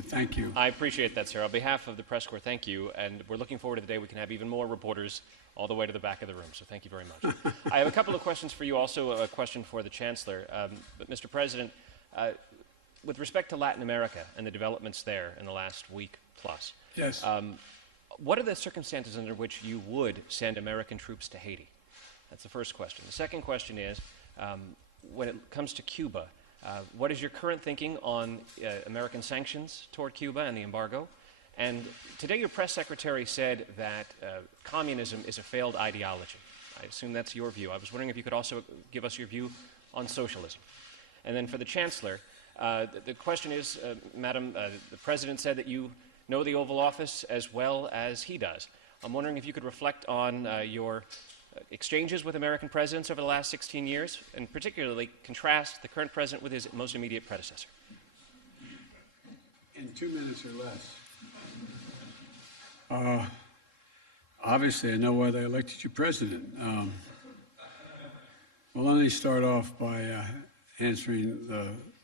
but thank you. I appreciate that, sir. On behalf of the press corps, thank you, and we're looking forward to the day we can have even more reporters all the way to the back of the room, so thank you very much. I have a couple of questions for you, also a question for the Chancellor. But Mr. President, with respect to Latin America and the developments there in the last week plus, Yes. what are the circumstances under which you would send American troops to Haiti? That's the first question. The second question is, when it comes to Cuba, what is your current thinking on American sanctions toward Cuba and the embargo? And today your press secretary said that communism is a failed ideology. I assume that's your view. I was wondering if you could also give us your view on socialism. And then for the Chancellor, the question is, Madam, the President said that you know the Oval Office as well as he does. I'm wondering if you could reflect on your exchanges with American presidents over the last 16 years, and particularly contrast the current president with his most immediate predecessor. In 2 minutes or less. Obviously, I know why they elected you president. Well, let me start off by answering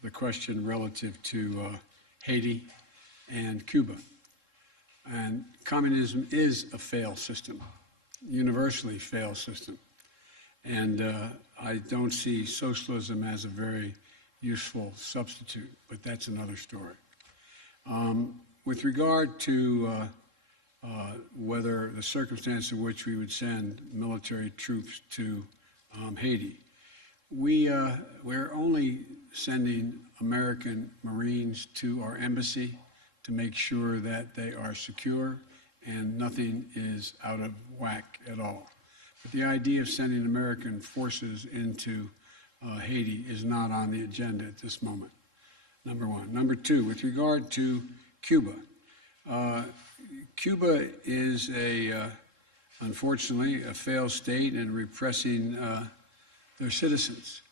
the question relative to Haiti and Cuba. And communism is a failed system, universally failed system. And I don't see socialism as a very useful substitute, but that's another story. With regard to whether the circumstance in which we would send military troops to Haiti, we're only sending American Marines to our embassy to make sure that they are secure and nothing is out of whack at all. But the idea of sending American forces into Haiti is not on the agenda at this moment, number one. Number two, with regard to Cuba, Cuba is unfortunately, a failed state in repressing their citizens.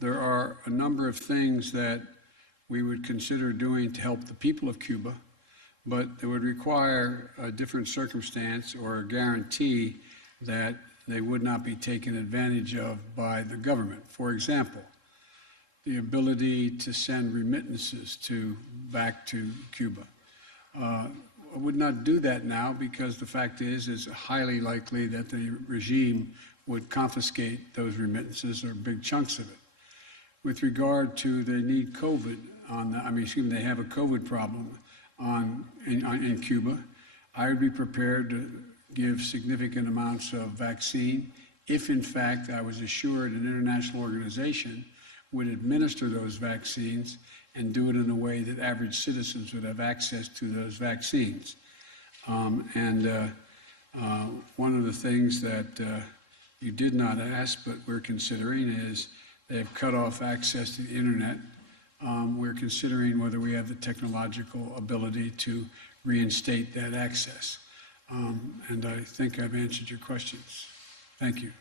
There are a number of things that we would consider doing to help the people of Cuba, but it would require a different circumstance or a guarantee that they would not be taken advantage of by the government. For example, the ability to send remittances back to Cuba. I would not do that now because the fact is it's highly likely that the regime would confiscate those remittances or big chunks of it. With regard to they need COVID they have a COVID problem in Cuba, I would be prepared to give significant amounts of vaccine if, in fact, I was assured an international organization would administer those vaccines and do it in a way that average citizens would have access to those vaccines. One of the things that you did not ask, but we're considering, is they have cut off access to the internet. We're considering whether we have the technological ability to reinstate that access. And I think I've answered your questions. Thank you.